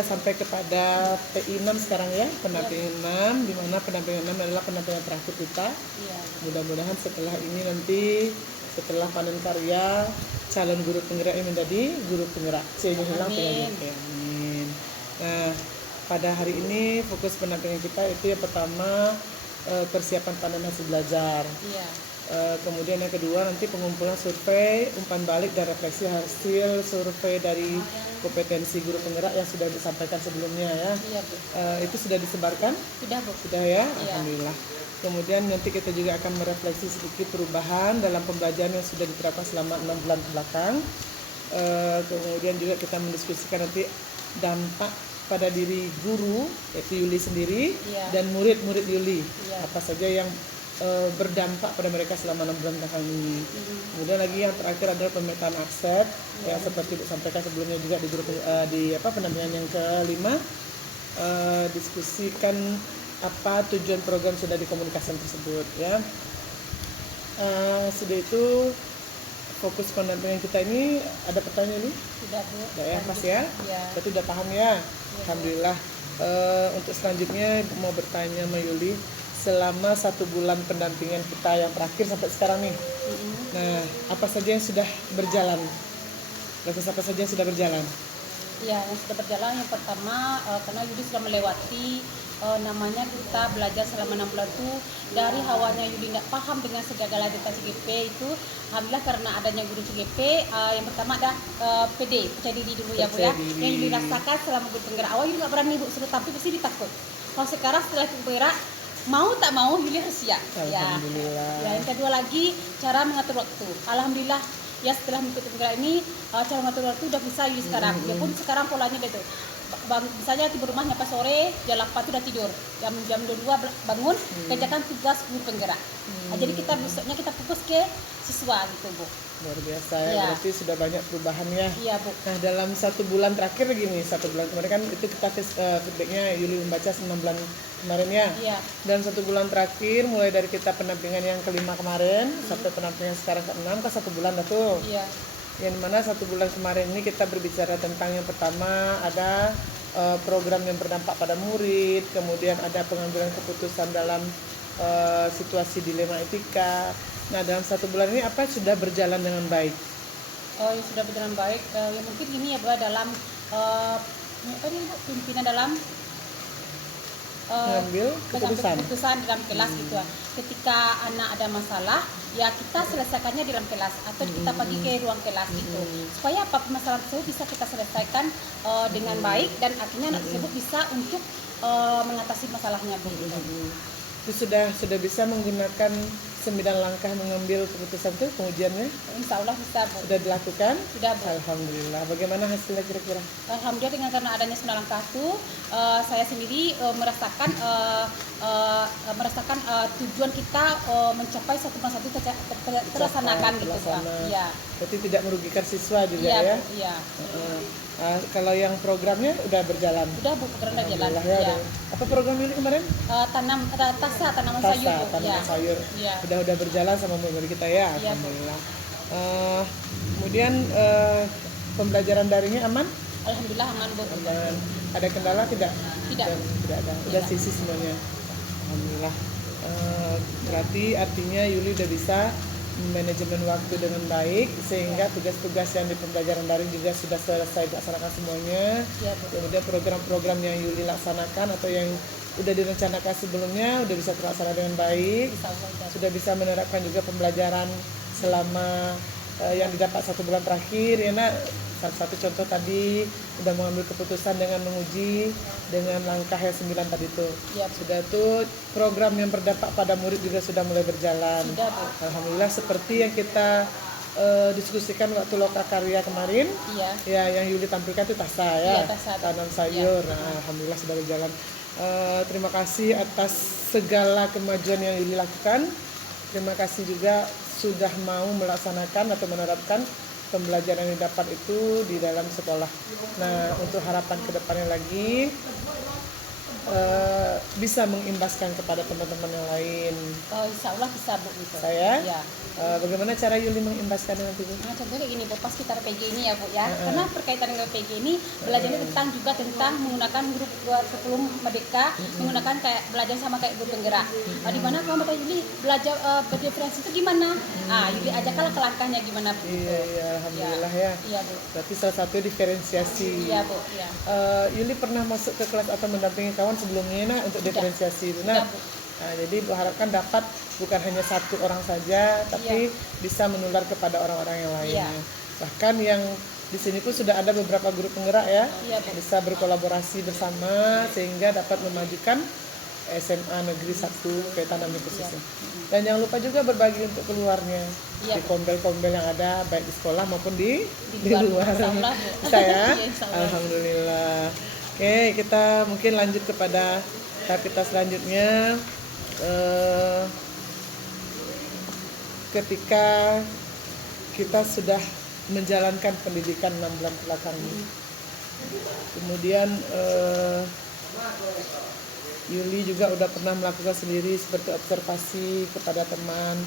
kita sampai kepada PI6 sekarang ya, pendampingan 6, di mana pendampingan 6 adalah pendampingan terakhir kita. Mudah-mudahan setelah ini nanti, setelah panen karya, calon guru penggerak ini menjadi guru penggerak. C-nya hilang, P-nya ya. Amin. Nah, pada hari ini fokus pendampingan kita itu yang pertama persiapan panen hasil belajar. Kemudian yang kedua nanti pengumpulan survei, umpan balik dan refleksi hasil survei dari kompetensi guru penggerak yang sudah disampaikan sebelumnya ya. Itu sudah disebarkan? Sudah, Bu. Sudah ya? Alhamdulillah. Kemudian nanti kita juga akan merefleksi sedikit perubahan dalam pembelajaran yang sudah diterapkan selama 6 bulan belakang. Kemudian juga kita mendiskusikan nanti dampak pada diri guru, yaitu Yuli sendiri, dan murid-murid Yuli. Apa saja yang berdampak pada mereka selama 6 bulan belakang ini. Kemudian lagi yang terakhir adalah pemetaan aset, ya seperti disampaikan sebelumnya juga di grup pendampingan yang kelima, diskusikan apa tujuan program sudah dikomunikasikan tersebut ya. Sudah itu fokus pendampingan kita ini. Ada pertanyaan nih? Sudah, Bu. Sudah ya, Mas ya? Berarti udah paham ya? Alhamdulillah. Untuk selanjutnya mau bertanya sama Yuli, selama 1 bulan pendampingan kita yang terakhir sampai sekarang nih, nah apa saja yang sudah berjalan? Proses apa saja yang sudah berjalan? Ya, yang sudah berjalan yang pertama karena Yudi sudah melewati namanya kita belajar selama 6 bulan itu, dari awalnya Yudi nggak paham dengan segala tentang CGP itu, alhamdulillah karena adanya guru CGP, yang pertama ada PD, percaya diri dulu ya Bu ya, yang Yudi rasakan selama guru penggerak. Awal Yudi nggak berani Bu, suruh tampil pasti ditakut. Kalau sekarang setelah penggerak, mau tak mau Yuli harus siap. Ya, yang kedua lagi cara mengatur waktu. Alhamdulillah ya setelah mengikuti penggerak ini cara mengatur waktu udah bisa Yuli sekarang. Ya pun sekarang polanya gitu. Misalnya tiba rumahnya pas sore, jam 8 itu udah tidur. Jam 22 bangun, kerjakan tugas guru penggerak. Jadi kita besoknya kita fokus ke siswa gitu Bu. Luar biasa ya, berarti sudah banyak perubahan ya. Iya Bu. Nah dalam 1 bulan terakhir gini, 1 bulan kemarin kan itu kita feedbacknya Yuli membaca 6 bulan kemarin ya. Dan 1 bulan terakhir mulai dari kita pendampingan yang kelima kemarin sampai pendampingan sekarang ke-6 kan 1 bulan dah tuh. Yang dimana 1 bulan kemarin ini kita berbicara tentang yang pertama ada program yang berdampak pada murid, kemudian ada pengambilan keputusan dalam situasi dilema etika. Nah dalam 1 bulan ini apa sudah berjalan dengan baik? Oh yang sudah berjalan baik, ya mungkin ini ya Bu dalam pimpinan dalam mengambil keputusan dalam kelas gitu. Ketika anak ada masalah, ya kita selesaikannya di dalam kelas atau kita pergi ke ruang kelas gitu. Supaya apa permasalahan tersebut bisa kita selesaikan dengan baik dan akhirnya anak tersebut bisa untuk mengatasi masalahnya Bu. Itu sudah bisa menggunakan 9 langkah mengambil keputusan itu pengujiannya? Insya Allah bisa Bu. Sudah dilakukan? Sudah Bu. Alhamdulillah. Bagaimana hasilnya kira-kira? Alhamdulillah dengan karena adanya 9 langkah itu saya sendiri merasakan tujuan kita mencapai 1 plus 1 terlaksanakan gitu Pak. Berarti tidak merugikan siswa juga ya? Iya. Kalau yang programnya udah berjalan? Sudah Bu, programnya jalan. Apa program ini kemarin? Tanaman sayur. Tanaman sayur. Udah berjalan sama murid kita ya, alhamdulillah. Kemudian pembelajaran daringnya aman? Alhamdulillah aman Bu. Aman. Ada kendala tidak? Tidak ada. Udah sisi semuanya. Alhamdulillah. Berarti artinya Yuli udah bisa manajemen waktu dengan baik sehingga tugas-tugas yang di pembelajaran daring juga sudah selesai dilaksanakan semuanya. Kemudian program-program yang Yuli laksanakan atau yang udah direncanakan sebelumnya udah bisa terlaksana dengan baik. Sudah bisa menerapkan juga pembelajaran selama yang didapat 1 bulan terakhir ya Nak. Salah satu contoh tadi udah mengambil keputusan dengan menguji dengan langkah yang 9 tadi itu. Sudah tuh program yang berdampak pada murid juga sudah mulai berjalan. Alhamdulillah seperti yang kita diskusikan waktu lokakarya kemarin. Ya yang Yuli tampilkan itu TASA ya. Tanam sayur. Nah, alhamdulillah sudah berjalan. Terima kasih atas segala kemajuan yang Yuli lakukan. Terima kasih juga sudah mau melaksanakan atau menerapkan pembelajaran yang dapat itu di dalam sekolah. Nah, untuk harapan kedepannya lagi, bisa mengimbaskan kepada teman-teman yang lain. Insya Allah bisa Bu gitu. Saya? Ya. Bagaimana cara Yuli mengimbaskannya nanti Bu? Nah, contohnya gini Bu, pas kita PG ini ya Bu ya, karena berkaitan dengan PG ini belajarnya tentang menggunakan grup sebelum merdeka, menggunakan kayak belajar sama kayak grup penggerak. Di mana kalau Mbak Yuli belajar berdiferensi itu gimana? Yuli ajaklah ke langkahnya gimana Bu. Iya, alhamdulillah ya. Iya Bu. Berarti salah satu diferensiasi. Iya Bu. Iya. Yuli pernah masuk ke kelas atau mendampingi kawan sebelumnya nah untuk diferensiasi itu. Nah, jadi berharapkan dapat bukan hanya satu orang saja, tapi bisa menular kepada orang-orang yang lainnya. Bahkan yang di sini pun sudah ada beberapa guru penggerak ya, bisa berkolaborasi bersama sehingga dapat memajukan SMA Negeri 1 Kaitanami khususnya. Dan jangan lupa juga berbagi untuk keluarnya di kombel-kombel yang ada baik di sekolah maupun di luar. Bisa ya? Alhamdulillah. Oke, kita mungkin lanjut kepada tahap kita selanjutnya. Ketika kita sudah menjalankan pendidikan 6 bulan belakang ini, kemudian Yuli juga udah pernah melakukan sendiri seperti observasi kepada teman,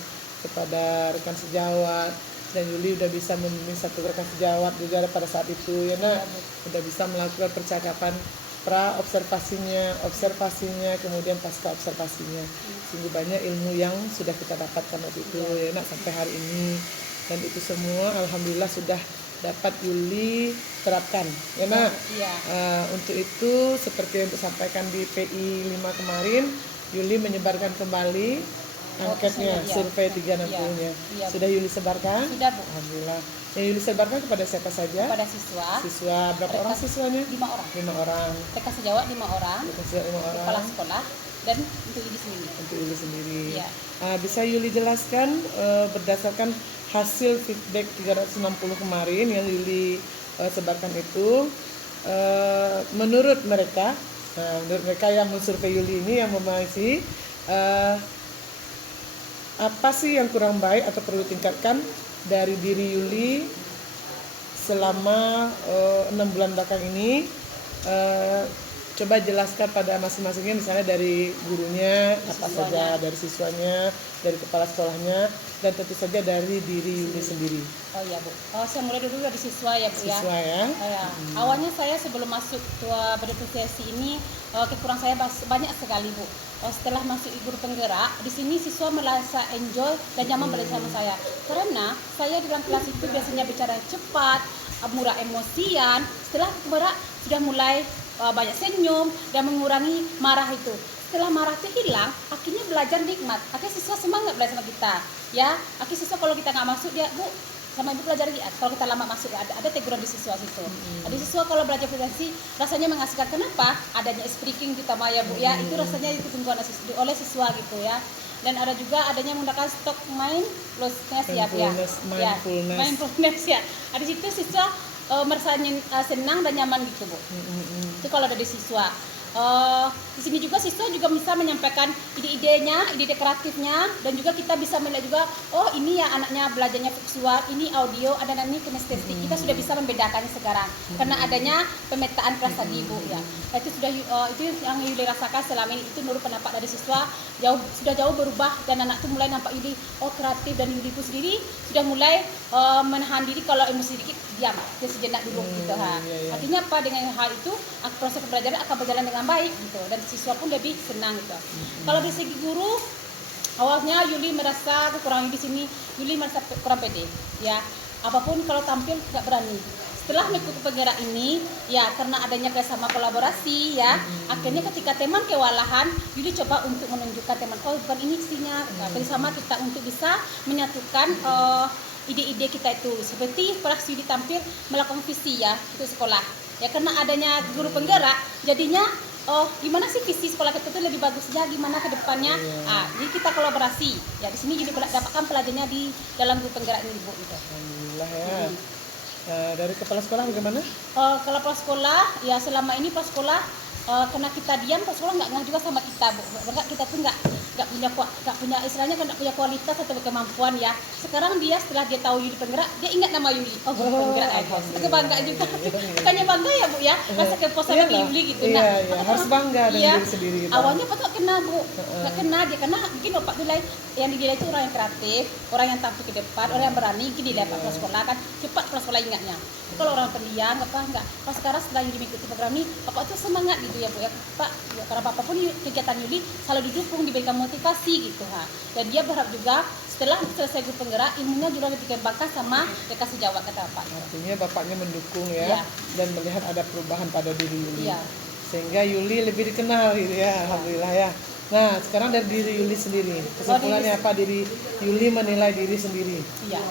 kepada rekan sejawat, dan Yuli udah bisa membimbing satu rekan sejawat juga pada saat itu ya nak, udah bisa melakukan percakapan pra observasinya, kemudian pasca observasinya. Sungguh banyak ilmu yang sudah kita dapatkan waktu itu ya nak sampai hari ini, dan itu semua alhamdulillah sudah dapat Yuli terapkan ya nak. Untuk itu seperti yang disampaikan di PI 5 kemarin, Yuli menyebarkan kembali anketnya, survei 360-nya. Sudah Yuli sebarkan? Sudah Bu. Alhamdulillah. Yang Yuli sebarkan kepada siapa saja? Kepada siswa. Siswa berapa orang siswanya? 5 orang. 5 orang. Rekan sejawat 5 orang. Rekan sejawat 5 orang. Kepala sekolah dan untuk Yuli sendiri. Untuk Yuli sendiri. Bisa Yuli jelaskan berdasarkan hasil feedback 360 kemarin yang Yuli sebarkan itu, menurut mereka yang mensurvei Yuli ini, yang memahami apa sih yang kurang baik atau perlu ditingkatkan dari diri Yuli selama 6 bulan belakang ini. Coba jelaskan pada masing-masingnya, misalnya dari gurunya apa saja, dari siswanya, dari kepala sekolahnya, dan tentu saja dari diri Yuli sendiri. Oh iya Bu, saya mulai dulu dari siswa ya Bu. Siswa ya. Awalnya saya sebelum masuk berdifferensiasi ini, kekurangan saya banyak sekali Bu. Setelah masuk guru penggerak, di sini siswa merasa enjoy dan nyaman belajar sama saya. Karena saya di dalam kelas itu biasanya bicara cepat, murah emosian. Setelah penggerak sudah mulai banyak senyum dan mengurangi marah itu. Setelah marah itu hilang, akhirnya belajar nikmat. Akhirnya siswa semangat belajar sama kita. Ya, akhirnya siswa kalau kita nggak masuk dia, Bu, sama ibu belajar lagi. Kalau kita lama masuk ya ada teguran di siswa situ. Ada siswa kalau belajar presentasi rasanya mengasihkan. Kenapa? Adanya speaking kita ya Bu ya. Itu rasanya ditunggu oleh siswa gitu ya. Dan ada juga adanya menggunakan stok mindfulness ya. Mindfulness ya. Ada situ siswa merasa senang dan nyaman gitu Bu. Itu kalau dari siswa. Di sini juga siswa juga bisa menyampaikan ide-idenya, ide kreatifnya, dan juga kita bisa melihat juga, oh ini ya anaknya belajarnya visual, ini audio, ada nanti kinestetik. Kita sudah bisa membedakannya sekarang karena adanya pemetaan kelas tadi Bu ya. Itu sudah itu yang Yuli rasakan selama ini. Itu menurut pendapat dari siswa sudah jauh berubah, dan anak itu mulai nampak Yuli kreatif, dan Yuli pun sendiri sudah mulai menahan diri kalau emosi sedikit diam, dia sejenak dulu gitu ha. Artinya apa, dengan hal itu proses pembelajaran akan berjalan dengan baik gitu, dan siswa pun lebih senang gitu. Kalau dari segi guru, awalnya Yuli merasa kekurangan di sini, Yuli merasa kurang pede ya. Apapun kalau tampil nggak berani. Setelah mengikuti penggerak ini ya, karena adanya kerjasama kolaborasi ya, akhirnya ketika teman kewalahan, Yuli coba untuk menunjukkan teman, oh bukan ini isinya, kerjasama kita untuk bisa menyatukan ide-ide kita itu. Seperti praksi Yuli tampil melakukan visi ya untuk sekolah ya, karena adanya guru penggerak jadinya gimana sih visi sekolah kita itu lebih bagusnya gimana ke depannya. Jadi kita kolaborasi ya, di sini Yuli dapatkan pelajarannya di dalam guru penggerak ini Bu gitu. Alhamdulillah ya. Dari kepala sekolah bagaimana? Kalau kepala sekolah ya, selama ini kepala sekolah karena kita diam, kepala sekolah nggak juga sama kita Bu. Kita tuh nggak nggak punya istilahnya kan nggak punya kualitas atau kemampuan ya. Sekarang dia setelah dia tahu Yuli penggerak, dia ingat nama Yuli. Oh, guru penggerak aja. Itu bangga juga. Bukannya bangga ya Bu ya, rasa kepuasan bagi Yuli gitu. Iya, harus bangga dengan diri sendiri gitu. Awalnya Pak kena Bu, nggak kena dia karena mungkin Bapak nilai yang dinilai itu orang yang kreatif, orang yang tampil ke depan, orang yang berani. Mungkin dia dapat kelas sekolah kan cepat kelas sekolah ingatnya. Kalau orang pendiam enggak. Pas sekarang setelah Yuli mengikuti program ini, Bapak tuh semangat gitu ya Bu ya. Pak, ya, karena Bapak pun kegiatan Yuli selalu didukung, diberikan motivasi gitu ha. Dan dia berharap juga setelah selesai guru penggerak, ilmunya juga dikembangkan sama mereka sejawat kata Bapak. Artinya bapaknya mendukung ya, dan melihat ada perubahan pada diri Yuli. Sehingga Yuli lebih dikenal gitu ya, alhamdulillah ya. Nah, sekarang dari diri Yuli sendiri, kesimpulannya apa diri Yuli menilai diri sendiri? Iya.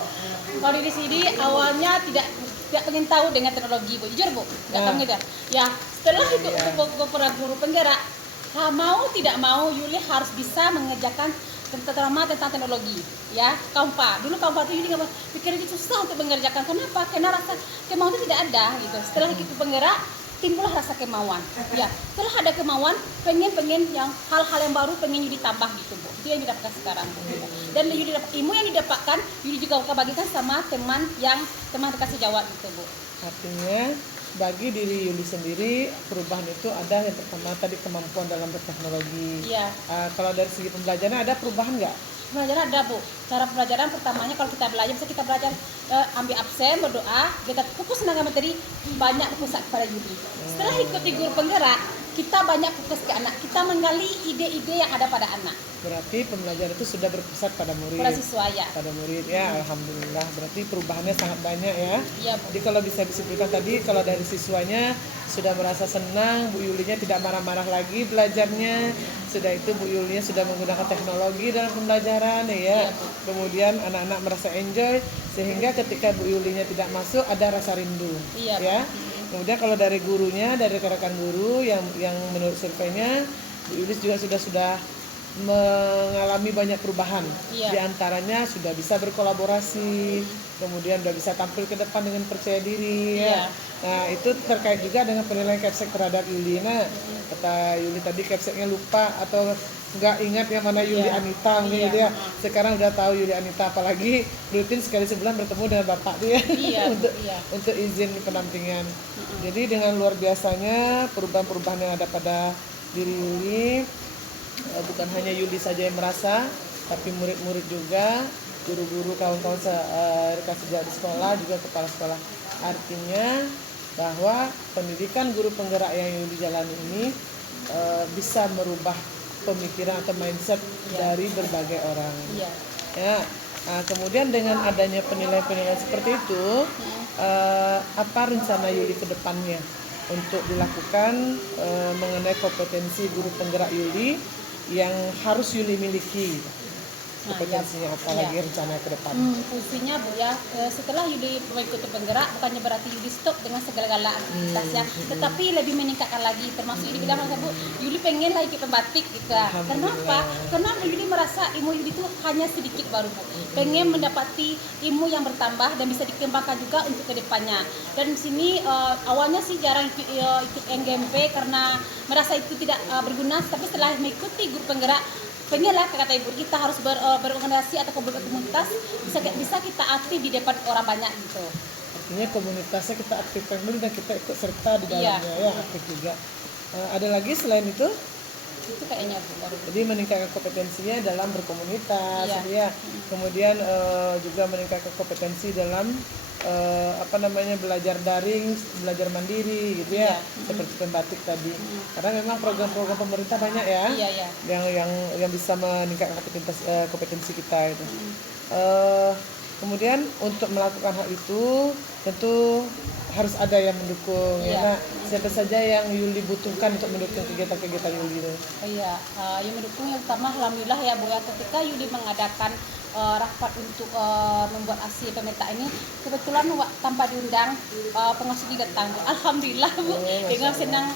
Kalau diri sendiri awalnya tidak pengen tahu dengan teknologi Bu, jujur Bu, nggak tahu gitu. Ya, setelah itu untuk guru penggerak, mau tidak mau Yuli harus bisa mengerjakan terutama tentang teknologi ya. Kampa dulu itu Yuli nggak pikir itu susah untuk mengerjakan. Kenapa? Karena rasa kemauan itu tidak ada gitu. Setelah ikut penggerak timbullah rasa kemauan ya. Setelah ada kemauan pengen yang hal-hal yang baru pengen Yuli tambah gitu Bu. Itu yang didapatkan sekarang Bu. Dan Yuli dapat ilmu yang didapatkan Yuli juga bagikan sama teman dekat sejawat gitu Bu. Artinya bagi diri Yuli sendiri perubahan itu ada yang pertama tadi kemampuan dalam berteknologi. Iya. Kalau dari segi pembelajaran ada perubahan nggak? Pembelajaran ada Bu. Cara pembelajaran pertamanya kalau kita belajar, misalnya kita belajar ambil absen, berdoa, kita fokus dengan materi banyak fokus kepada Yuli. Setelah ikuti guru penggerak, kita banyak fokus ke anak, kita menggali ide-ide yang ada pada anak. Berarti pembelajaran itu sudah berpusat pada murid. Pada siswa ya. Pada murid ya, alhamdulillah. Berarti perubahannya sangat banyak ya. Iya. Jadi kalau bisa disimpulkan tadi, kalau dari siswanya sudah merasa senang, Bu Yulinya tidak marah-marah lagi belajarnya. Sudah itu Bu Yulinya sudah menggunakan teknologi dalam pembelajaran ya. Kemudian anak-anak merasa enjoy sehingga ketika Bu Yulinya tidak masuk ada rasa rindu. Iya. Ya. Kemudian kalau dari gurunya, dari rekan-rekan guru yang menurut surveinya Bu Yulis juga sudah mengalami banyak perubahan. Di antaranya sudah bisa berkolaborasi, kemudian sudah bisa tampil ke depan dengan percaya diri ya. Nah, itu terkait juga dengan penilaian Capsek terhadap Yuli. Nah, kata Yuli tadi Capseknya lupa atau nggak ingat yang mana Yuli Anita mungkin dia. Sekarang udah tahu Yuli Anita, apalagi rutin sekali sebulan bertemu dengan bapak dia untuk izin pendampingan. Jadi dengan luar biasanya perubahan-perubahan yang ada pada diri Yuli, bukan hanya Yuli saja yang merasa, tapi murid-murid juga, guru-guru, kawan-kawan rekan sejawat di sekolah, juga kepala sekolah. Artinya bahwa pendidikan guru penggerak yang Yuli jalani ini bisa merubah pemikiran atau mindset dari berbagai orang. Ya. Nah, kemudian dengan adanya penilaian-penilaian seperti itu, apa rencana Yuli ke depannya untuk dilakukan mengenai kompetensi guru penggerak Yuli yang harus Yuli miliki? Kompetensinya apa lagi rencana ke depan? Fungsinya Bu ya, setelah Yuli mengikuti penggerak bukannya berarti Yuli stop dengan segala aktivitasnya, tetapi lebih meningkatkan lagi. Termasuk Yuli bilang Bu, Yuli pengen lagi ikut batik gitu. Kenapa? Karena Yuli merasa ilmu Yuli itu hanya sedikit baru Bu. Pengen mendapati ilmu yang bertambah dan bisa dikembangkan juga untuk kedepannya. Dan di sini awalnya sih jarang ikut NGMP karena merasa itu tidak berguna, tapi setelah mengikuti guru penggerak pengenlah kata ibu kita harus berorganisasi atau komunitas bisa kita aktif di depan orang banyak gitu. Artinya komunitasnya kita aktifkan dulu dan kita ikut serta di dalamnya ya, aktif juga. Ada lagi selain itu? Itu kayaknya baru. Jadi meningkatkan kompetensinya dalam berkomunitas, ya. Kemudian juga meningkatkan kompetensi dalam belajar daring, belajar mandiri gitu ya, seperti pembatik tadi. Karena memang program-program pemerintah banyak ya, yang bisa meningkatkan kompetensi kita itu. Kemudian untuk melakukan hal itu tentu harus ada yang mendukung ya. Nah, siapa saja yang Yuli butuhkan untuk mendukung kegiatan-kegiatan Yuli itu? Yang mendukung yang pertama alhamdulillah ya Bu ya, ketika Yuli mengadakan rapat untuk membuat aksi pemetaan ini, kebetulan tanpa diundang pengurus juga datang. Alhamdulillah Bu, dengan senang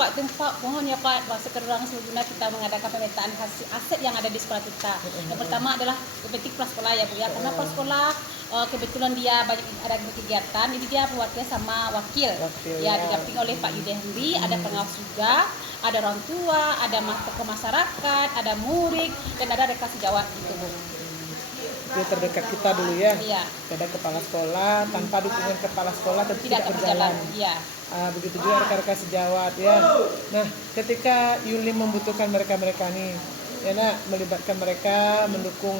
Pak mohon ya Pak, sekarang sebelumnya kita mengadakan pemetaan hasil aset yang ada di sekolah kita. Yang pertama adalah petik prasekolah ya Bu ya, karena prasekolah kebetulan dia banyak ada kegiatan, jadi dia mewakili sama wakil. Ya, didampingi oleh Pak Yudi Henry, ada pengawas juga, ada orang tua, ada tokoh masyarakat, ada murid, dan ada rekan sejawat gitu Bu. Dia terdekat kita dulu ya. Iya. Ada kepala sekolah, tanpa dukungan kepala sekolah tentu tidak berjalan. Iya. Begitu juga rekan-rekan sejawat ya. Nah, ketika Yuli membutuhkan mereka-mereka nih, ya nak, melibatkan mereka, mendukung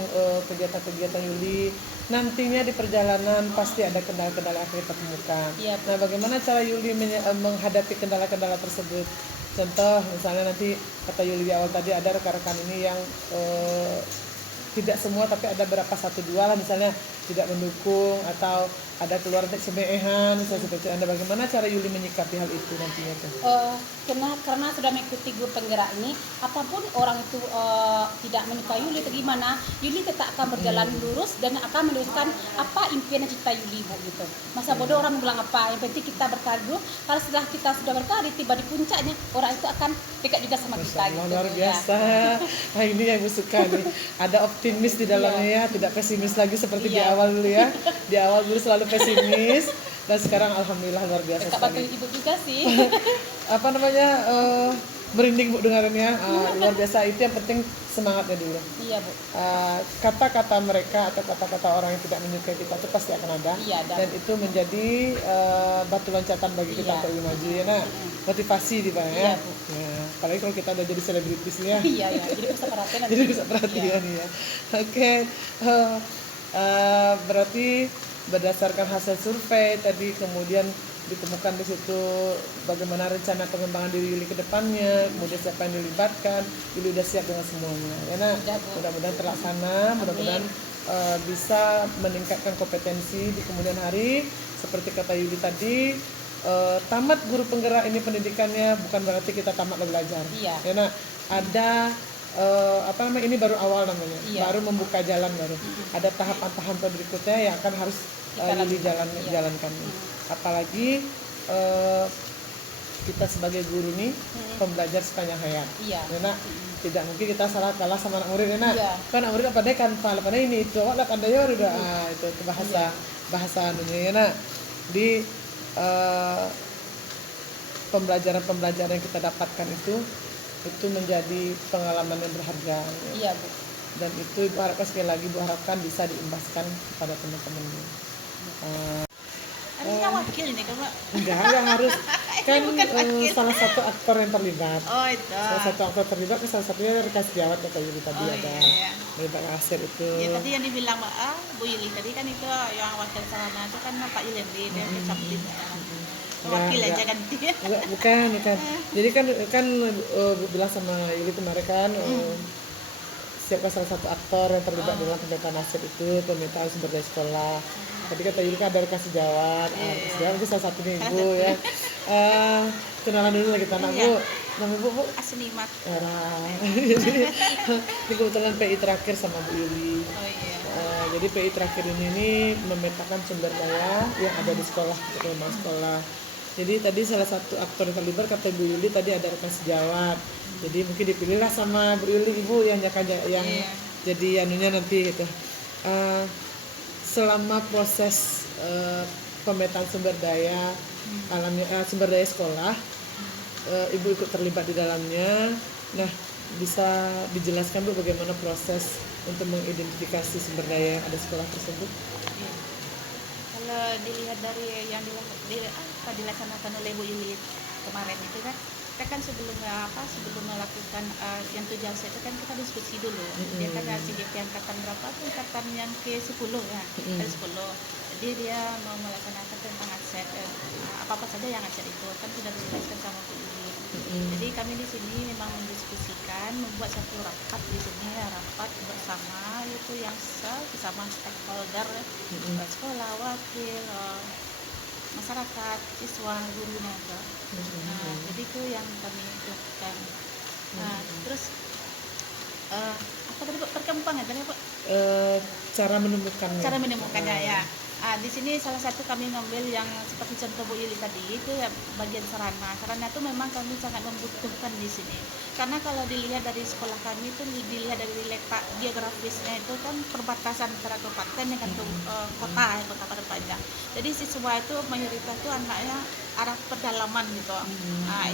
kegiatan-kegiatan Yuli, nantinya di perjalanan pasti ada kendala-kendala yang kita temukan. Iya. Nah, bagaimana cara Yuli menghadapi kendala-kendala tersebut? Contoh, misalnya nanti kata Yuli di awal tadi ada rekan-rekan ini yang tidak semua tapi ada berapa satu dua lah misalnya tidak mendukung atau ada keluar semeehan misalnya seperti itu. Anda bagaimana cara Yuli menyikapi hal itu nantinya tuh? Karena sudah mengikuti grup penggerak ini, apapun orang itu tidak menyukai Yuli atau gimana, Yuli tetap akan berjalan lurus dan akan meneruskan apa impian dan cita Yuli Bu gitu. Masa bodoh orang bilang apa, yang penting kita berkarya. Kalau setelah kita sudah berkarya tiba di puncaknya, orang itu akan dekat juga sama kita gitu. Luar biasa. Nah, ini yang gue suka nih. Ada optimis di dalamnya ya, tidak pesimis lagi seperti di awal dulu ya. Di awal dulu selalu pesimis dan sekarang alhamdulillah luar biasa sekali. Ibu juga sih. Apa namanya, merinding Bu dengarannya. Luar biasa, itu yang penting semangatnya dulu. Iya Bu. Kata-kata mereka atau kata-kata orang yang tidak menyukai kita itu pasti akan ada. Iya, dan itu menjadi batu loncatan bagi kita untuk lebih maju ya nak. Motivasi di mana ya. Iya, Bu. Ya, apalagi kalau kita udah jadi selebritis ya. Iya, jadi bisa perhatian. Jadi bisa perhatian ya. Oke. Berarti berdasarkan hasil survei tadi kemudian ditemukan di situ bagaimana rencana pengembangan diri Yuli ke depannya, kemudian siapa yang dilibatkan, Yuli udah siap dengan semuanya. Ya nak, mudah-mudahan terlaksana, mudah-mudahan bisa meningkatkan kompetensi di kemudian hari. Seperti kata Yuli tadi, tamat guru penggerak ini pendidikannya bukan berarti kita tamat belajar. Iya. Ya nak, ada ini baru awal namanya, baru membuka jalan baru. Ada tahapan-tahapan berikutnya yang akan harus Yuli jalankan. Apalagi kita sebagai guru nih pembelajar sepanjang hayat. Iya. Karena tidak mungkin kita salah kalah sama anak murid enak. Iya. Kan anak murid pandai kan pandai ini itu awak pandai ya udah itu bahasa dunia nak. Di pembelajaran yang kita dapatkan itu menjadi pengalaman yang berharga. Iya Bu. Dan itu Ibu harapkan sekali lagi Ibu harapkan bisa diimbaskan kepada teman-teman. Harusnya wakil ini kan Pak? Enggak harus kan salah satu aktor yang terlibat. Oh itu. Salah satu aktor terlibat salah satunya rekan sejawat ya kayak Yuli tadi ada. Iya. Melibat Asir itu. Ya tadi yang dibilang Bu Yuli tadi kan itu yang wakil sana itu kan Pak Yuli dia kecapin ya. Wakil aja kan dia. Bukan. Jadi kan bilang sama Yuli kemarin kan siapkan salah satu aktor yang terlibat dalam pemetaan aset itu, pemetaan sumber daya sekolah. Tadi kata Yuli kan ada rekan sejawat, sejawat itu salah satu nih Ibu ya. Kenalan dulu lagi tanah Bu. Nama Ibu Bu? Asnimat. Jadi ini kebetulan PI terakhir sama Bu Yuli. Oh iya. Jadi PI terakhir ini memetakan sumber daya yang ada di sekolah, pengembangan sekolah. Jadi tadi salah satu aktor yang terlibat kata Bu Yuli tadi ada rekan sejawat. Jadi mungkin dipilihlah sama Bu Yuli Ibu yang jadi anunya nanti gitu. Selama proses pemetaan sumber daya sumber daya sekolah, Ibu ikut terlibat di dalamnya. Nah, bisa dijelaskan Bu bagaimana proses untuk mengidentifikasi sumber daya yang ada sekolah tersebut? Kalau dilihat dari yang dilaksanakan oleh Bu Yuli kemarin itu kan, kita kan sebelum melakukan yang tujuan itu kan kita diskusi dulu. Dia kan CGP angkatan berapa tuh, angkatan yang ke-10 ya, ke-10. Jadi dia mau melaksanakan tentang aset apa saja yang aset itu kan sudah dijelaskan sama Bu Yuli. Jadi kami di sini memang mendiskusikan, membuat satu rapat di sini, rapat bersama itu yang bersama stakeholder, sekolah, wakil, masyarakat, siswa, gurunya itu. Jadi itu yang kami lakukan. Terus apa tadi Pak, perkembangan tadi Pak? Cara menemukannya. Cara menemukannya ya. Di sini salah satu kami ngambil yang seperti contoh Bu Yuli tadi itu ya bagian sarana. Sarana itu memang kami sangat membutuhkan di sini. Karena kalau dilihat dari sekolah kami itu dilihat dari letak geografisnya itu kan perbatasan antara kabupaten dengan kota, kota Padang Panjang. Jadi siswa itu mayoritas itu anaknya arah pedalaman gitu.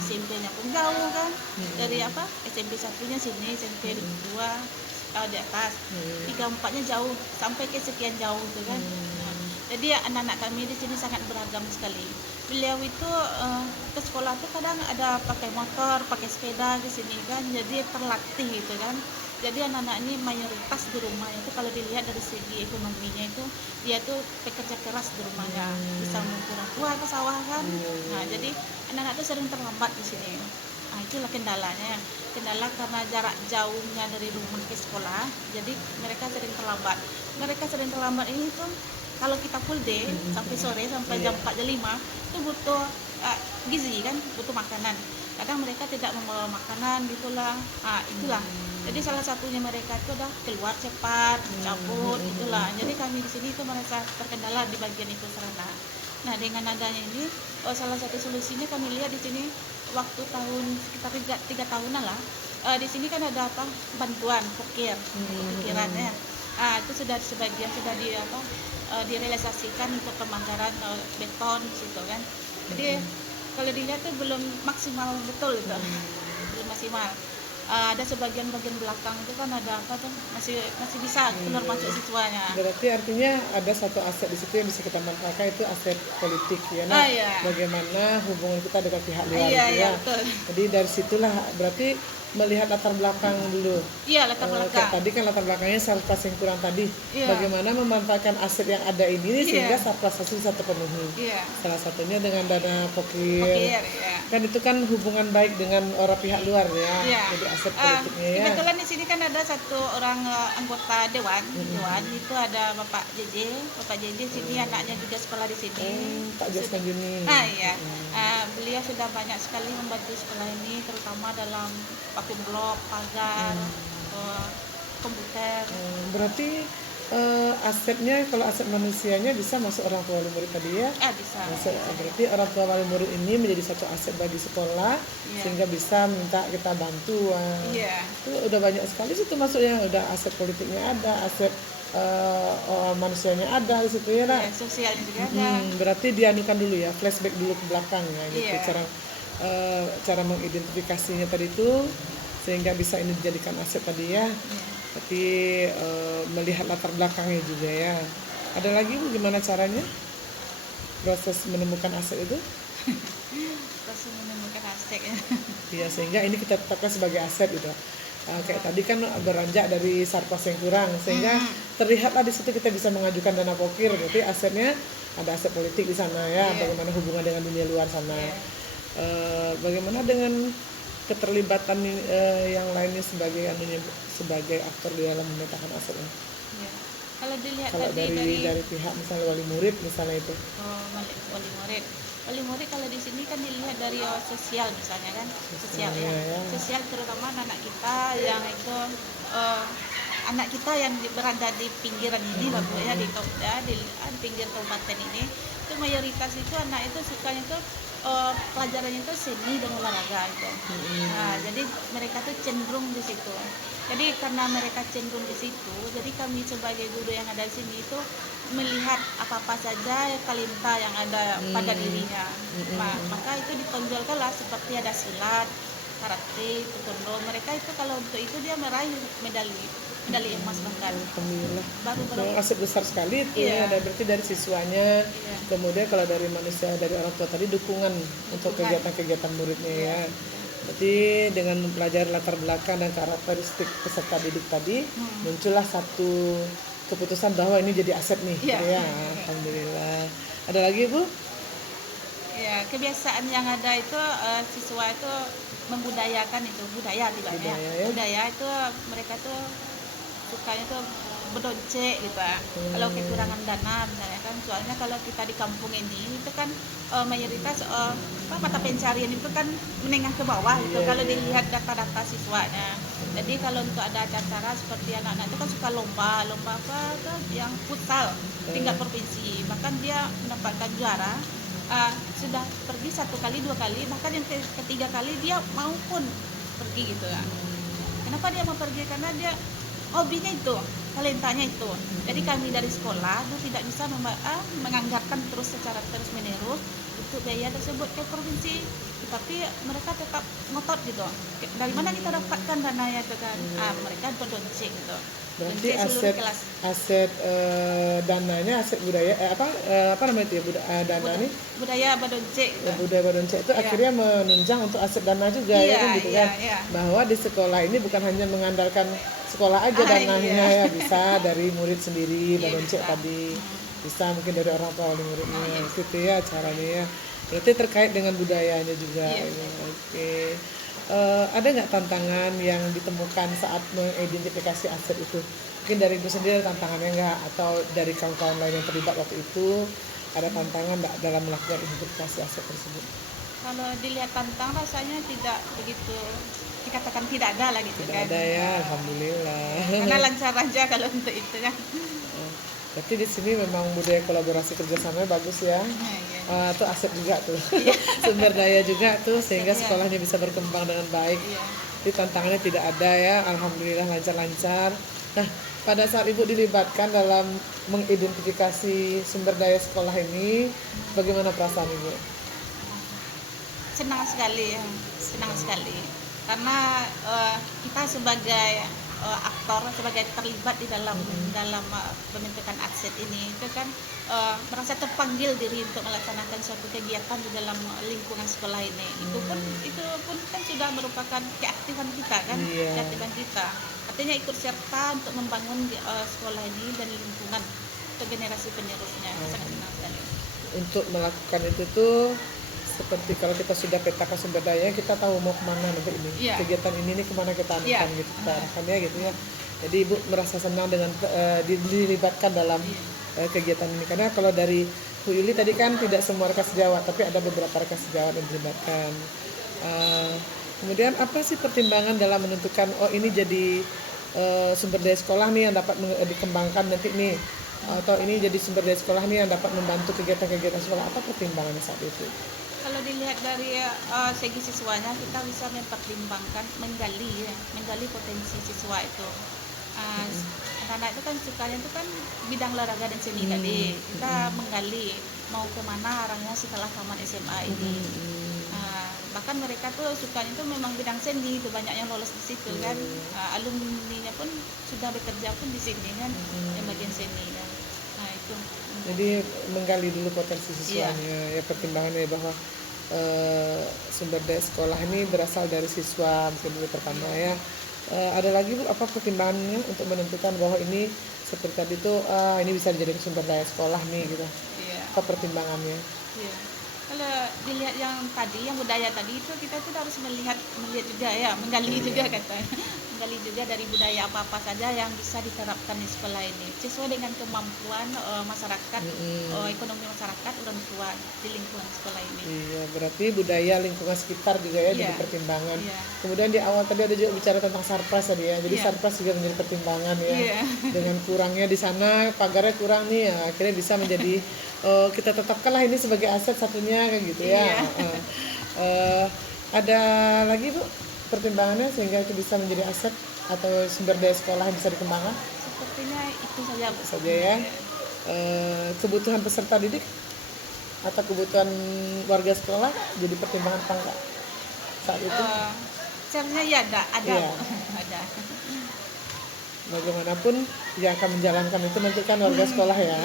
SMP-nya pun jauh kan. Dari SMP satunya sini, SMP 2 di atas. 3-4-nya jauh sampai ke sekian jauh tuh kan. Jadi anak-anak kami di sini sangat beragam sekali. Beliau itu ke sekolah tuh kadang ada pakai motor, pakai sepeda di sini kan. Jadi terlatih gitu kan. Jadi anak-anak ini mayoritas di rumah itu kalau dilihat dari segi ekonominya itu dia tuh pekerja keras di rumahnya, bisa membantu orang tua ke sawah kan. Nah jadi anak-anak tuh sering terlambat di sini. Itulah kendalanya. Kendala karena jarak jauhnya dari rumah ke sekolah, jadi mereka sering terlambat. Mereka sering terlambat ini tuh kalau kita full day sampai sore sampai jam 4 jam 5 itu butuh gizi kan, butuh makanan. Kadang mereka tidak membawa makanan gitulah. Itulah. Jadi salah satunya mereka itu udah keluar cepat, cabut itulah. Jadi kami di sini itu merasa terkendala di bagian itu sarana. Nah, dengan adanya ini salah satu solusinya kami lihat di sini waktu tahun sekitar 3 tahunan lah. Di sini kan ada bantuan pikirannya. Itu sudah sebagian sudah direalisasikan untuk pemangkaran beton situ kan. Jadi kalau dilihat tuh belum maksimal betul itu. Belum maksimal. Ada sebagian bagian belakang itu kan ada masih bisa keluar masuk siswanya. Berarti artinya ada satu aset di situ yang bisa kita manfaatkan, itu aset politik ya. Bagaimana hubungan kita dengan pihak luar gitu ya. Betul. Jadi dari situlah berarti melihat latar belakang dulu. Latar belakang. Tadi kan latar belakangnya sarpras yang kurang tadi. Bagaimana memanfaatkan aset yang ada ini sehingga sarpras bisa terpenuhi. Salah satunya dengan dana pokir. Kan itu kan hubungan baik dengan orang pihak luar ya. Jadi aset politiknya ya. Kebetulan di sini kan ada satu orang anggota dewan itu ada Bapak JJ. Bapak JJ sini anaknya juga sekolah di sini. Pak Jasman Juni. Beliau sudah banyak sekali membantu sekolah ini, terutama dalam pakai blok, pagar, komputer. Berarti asetnya, kalau aset manusianya bisa masuk orang tua wali murid tadi ya? Bisa. Berarti orang tua wali murid ini menjadi satu aset bagi sekolah, sehingga bisa minta kita bantuan. Itu udah banyak sekali situ masuknya, udah aset politiknya ada, aset manusianya ada di situ ya lah. Sosialnya juga ada. Berarti dianukan dulu ya, flashback dulu ke belakang ya, gitu. Cara mengidentifikasinya tadi itu sehingga bisa ini dijadikan aset tadi ya. Tapi melihat latar belakangnya juga ya. Ada lagi gimana caranya proses menemukan aset itu? Proses menemukan aset ya. Iya, sehingga ini kita tetapkan sebagai aset gitu. Kayak tadi kan beranjak dari sarpas yang kurang, sehingga terlihatlah di situ kita bisa mengajukan dana pokir. Berarti asetnya ada aset politik di sana ya. Bagaimana hubungan dengan dunia luar sana. Bagaimana dengan keterlibatan yang lainnya sebagai aktor di dalam memetakan aset ini? Kalau dilihat dari pihak misalnya wali murid misalnya itu. Wali murid kalau di sini kan dilihat dari sosial misalnya kan, sosial sosial terutama anak kita yang itu anak kita yang berada di pinggiran ini lah Bu ya, di pinggir kabupaten ini itu mayoritas itu anak itu sukanya itu pelajarannya itu seni dan olahraga itu. Jadi mereka tuh cenderung di situ. Jadi karena mereka cenderung di situ, jadi kami sebagai guru yang ada di sini itu melihat apa-apa saja talenta yang ada pada dirinya. Maka itu ditonjolkanlah seperti ada silat, karate, taekwondo. Mereka itu kalau untuk itu dia meraih medali emas bahkan. Alhamdulillah. Baru aset besar sekali itu ya. Berarti dari siswanya, kemudian kalau dari manusia, dari orang tua tadi dukungan untuk kegiatan-kegiatan muridnya ya. Berarti dengan mempelajari latar belakang dan karakteristik peserta didik tadi, muncullah satu keputusan bahwa ini jadi aset nih. Alhamdulillah. Ada lagi Bu? Ya, kebiasaan yang ada itu siswa itu membudayakan itu budaya itu mereka tuh sukanya tuh berdoncek gitu. Kalau kekurangan dana misalnya kan kan, soalnya kalau kita di kampung ini itu kan mayoritas mata pencarian itu kan menengah ke bawah gitu, Iya, kalau iya. dilihat data-data siswanya. Jadi kalau untuk ada acara seperti anak-anak itu kan suka lomba apa tuh yang futsal tingkat provinsi, bahkan dia mendapatkan juara. Sudah pergi 1 kali 2 kali, bahkan yang ketiga kali dia mau pun pergi gitu kan. Kenapa dia mau pergi? Karena dia hobinya itu, talentanya itu. Jadi kami dari sekolah itu tidak bisa menganggarkan terus secara terus menerus untuk biaya tersebut ke provinsi, tapi mereka tetap ngotot gitu. Dari mana kita dapatkan dananya itu kan? Mereka berdonceng gitu. Berarti Donceng seluruh aset kelas. aset dananya, aset budaya apa namanya itu ya, dana nih Budaya berdonceng gitu. budaya Badonce itu Iya. akhirnya menunjang untuk aset dana juga ya Iya, kan gitu iya, kan. iya. Bahwa di sekolah ini bukan hanya mengandalkan sekolah aja dananya Iya. ya, bisa dari murid sendiri Iya, Badonce bisa. tadi. Bisa mungkin dari orang tua wali muridnya. iya. Gitu ya caranya ya. Berarti terkait dengan budayanya juga. Iya. Ya. Oke. Ada nggak tantangan yang ditemukan saat mengidentifikasi aset itu? Mungkin dari Ibu sendiri ada tantangannya nggak? Atau dari kawan-kawan lain yang terlibat waktu itu ada tantangan nggak dalam melakukan identifikasi aset tersebut? Kalau dilihat tantang rasanya tidak begitu, dikatakan tidak ada lah gitu Tidak kan. ada ya, alhamdulillah. Karena lancar aja kalau untuk itu kan. Berarti di sini memang budaya kolaborasi kerjasamanya bagus ya. Iya. Itu aset juga tuh, sumber daya juga tuh sehingga Iya. sekolahnya bisa berkembang dengan baik. Iya. Jadi tantangannya tidak ada ya, alhamdulillah lancar-lancar. Nah, pada saat Ibu dilibatkan dalam mengidentifikasi sumber daya sekolah ini, bagaimana perasaan Ibu? Senang sekali ya, senang sekali. Karena kita sebagai aktor, sebagai terlibat di dalam pembentukan aset ini itu kan merasa terpanggil diri untuk melaksanakan suatu kegiatan di dalam lingkungan sekolah ini. Itu pun kan sudah merupakan keaktifan kita kan, Iya. keaktifan kita. Artinya ikut serta untuk membangun sekolah ini dan lingkungan untuk generasi penerusnya. Sangat senang sekali. Untuk melakukan itu tuh seperti kalau kita sudah petakan sumber daya, kita tahu mau kemana nanti ini. Iya. Kegiatan ini nih kemana kita arahkan Iya. gitu, kita arahkannya gitu ya. Jadi Ibu merasa senang dengan dilibatkan dalam kegiatan ini, karena kalau dari Bu Yuli tadi kan tidak semua rekan sejawat, tapi ada beberapa rekan sejawat yang dilibatkan. Kemudian apa sih pertimbangan dalam menentukan ini jadi sumber daya sekolah nih yang dapat dikembangkan nanti nih, atau ini jadi sumber daya sekolah nih yang dapat membantu kegiatan-kegiatan sekolah? Apa pertimbangannya saat itu? Kalau dilihat dari segi siswanya, kita bisa mempertimbangkan menggali potensi siswa itu. Anak-anak itu kan sukanya itu kan bidang olahraga dan seni tadi. Kita menggali mau kemana arahnya setelah tamat SMA ini. Bahkan mereka tuh sukanya itu memang bidang seni, itu banyak yang lolos di situ kan. Alumninya pun sudah bekerja pun di sini kan, yang bagian seni kan. Nah itu. Jadi menggali dulu potensi siswanya. Ya pertimbangannya bahwa sumber daya sekolah ini berasal dari siswa, mungkin dulu pertama ya. Ada lagi Bu, apa pertimbangannya untuk menentukan bahwa ini seperti tadi tuh ini bisa dijadikan sumber daya sekolah nih gitu? Iya. Apa pertimbangannya? Iya. Kalau dilihat yang tadi, yang budaya tadi itu kita tuh harus melihat juga ya, menggali juga katanya, menggali juga dari budaya apa saja yang bisa diterapkan di sekolah ini sesuai dengan kemampuan masyarakat, ekonomi masyarakat, orang tua di lingkungan sekolah ini. Iya, berarti budaya lingkungan sekitar juga ya jadi Iya. pertimbangan. Iya. Kemudian di awal tadi ada juga bicara tentang sarpras tadi ya. Jadi Iya. sarpras juga menjadi pertimbangan ya. Iya. Dengan kurangnya di sana pagarnya kurang nih ya, akhirnya bisa menjadi kita tetapkanlah ini sebagai aset satunya kayak gitu ya. Iya. Ada lagi Bu pertimbangannya sehingga itu bisa menjadi aset atau sumber daya sekolah yang bisa dikembangkan? Sepertinya itu saja Bu. Saja ya. Kebutuhan peserta didik atau kebutuhan warga sekolah jadi pertimbangan apa enggak saat itu? Seharusnya ya ada Iya. Bu. Ada. Bagaimanapun yang akan menjalankan itu nanti kan warga sekolah ya.